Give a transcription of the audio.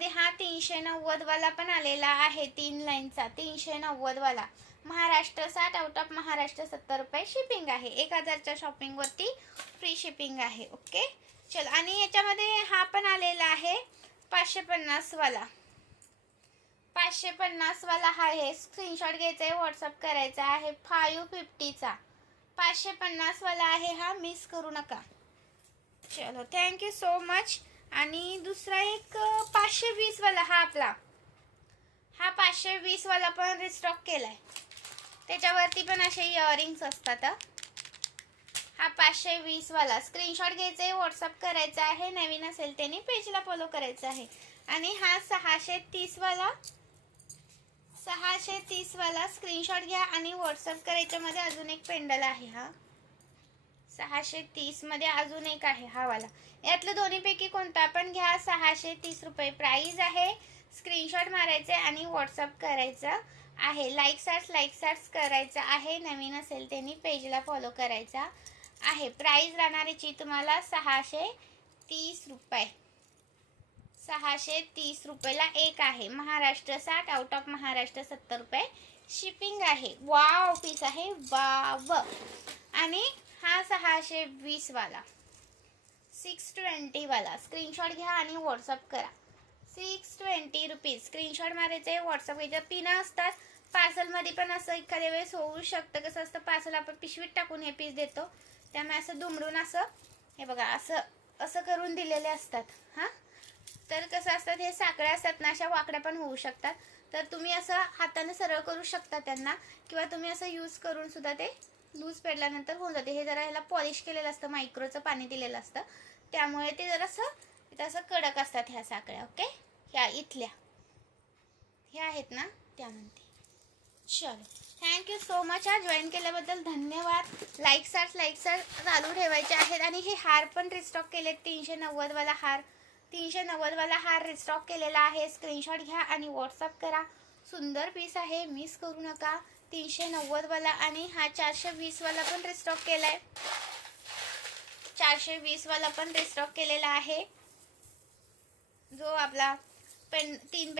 याच्यामध्ये हा 390 वाला पण आलेला आहे, 3 लाईनचा 390 वाला. महाराष्ट्र 60, आउट ऑफ महाराष्ट्र 70 रुपये शिपिंग आहे. 1000च्या शॉपिंग वरती फ्री शिपिंग आहे. ओके चल. आणि याच्यामध्ये हा पण आलेला आहे 550 वाला. 550 वाला हा आहे. स्क्रीनशॉट घ्यायचा आहे, व्हॉट्सअप करायचा आहे. 550चा 550 वाला आहे हा, मिस करू नका. चलो थँक्यू सो मच. आणि दुसरा एक 520 वाला हा आपला, हा 520 वाला पण रिस्टॉक केलाय. त्याच्यावरती पण असे इयरिंग्स असतात. हा 520 वाला स्क्रीनशॉट घ्यायचा आहे, व्हॉट्सअप करायचा आहे. नवीन असेल त्याने पेजला फॉलो करायचं आहे. आणि हा 630 वाला, 630 वाला स्क्रीनशॉट घ्या आणि व्हॉट्सअप करायच्या. मध्ये अजून एक पेंडल आहे. हा 630 मध्ये अजून एक आहे हा वाला. यातलं दोन्हीपैकी कोणता पण घ्या. 630 रुपये प्राइस आहे. स्क्रीनशॉट मारायचे आणि व्हॉट्सअप करायचं आहे. लाईक करायचं आहे. नवीन असेल त्यांनी पेजला फॉलो करायचा आहे. प्राइस राहणारीची तुम्हाला 630 रुपये. 630 रुपयाला एक आहे. महाराष्ट्र 60, आउट ऑफ महाराष्ट्र 70 रुपये शिपिंग आहे. वाव पीस आहे, वाव. आणि हा 620 वाला 620 वाला स्क्रीनशॉट घ्या आणि व्हॉट्सअप करा. 620 रुपीज स्क्रीनशॉट मारायचे, व्हॉट्सअप करायचं. पिना असतात पार्सलमध्ये पण. असं एखाद्या वेळेस होऊ शकतं. कसं असतं, पार्सल आपण पिशवीत टाकून हे पीस देतो, त्यामुळे असं दुमडून असं हे बघा असं असं करून दिलेले असतात. हां तर कसं असतात, हे साखळ्या असतात ना, अशा वाकड्या पण होऊ शकतात. तर तुम्ही असं हाताने सरळ करू शकता त्यांना, किंवा तुम्ही असं यूज करून सुद्धा ते लूज पेडल्यानंतर होऊन जाते. हे जरा ह्याला पॉलिश केलेलं असतं, मायक्रोचं पाणी दिलेलं असतं, त्यामुळे ते जरासं असं कडक असतात ह्या साखळ्या. ओके ह्या इथल्या ह्या आहेत ना, त्या म्हणते. चलो थँक्यू सो मच. हा जॉईन केल्याबद्दल धन्यवाद. लाईक चालू ठेवायचे आहेत. आणि हे हार पण रिस्टॉक केले. 390 वाला हार, 390 वाला हार रिस्टॉक केलेला आहे. स्क्रीनशॉट घ्या आणि व्हॉट्सअप करा. सुंदर पीस आहे, मिस करू नका. 390 वाला. आणि हा 420 वाला पण रिस्टॉक केलाय. 420 वाला पण रिस्टॉक केलेला आहे, जो आपला पेन 3